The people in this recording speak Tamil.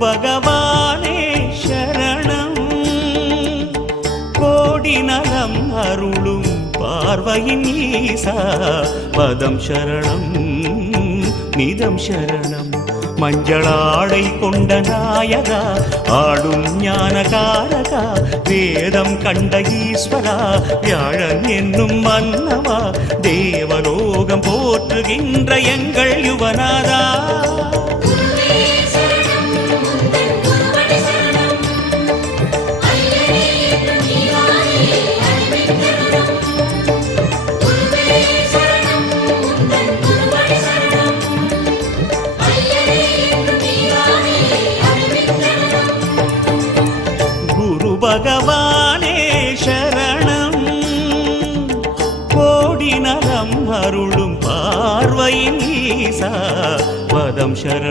பகவானே சரணம் கோடி நலம் அருளும் பார்வையின் ஈசா பதம் சரணம் நிதம் சரணம் மஞ்சளாடை கொண்ட நாயகா ஆடும் ஞானகாரகா வேதம் கண்ட ஈஸ்வரா வியாழன் என்னும் மன்னவா தேவலோகம் போற்றுகின்ற எங்கள் யுவனாதா பகவானே சரணம் கோடி நலம் அருளும் பார்வையின் ஈசா பதம் சரணம்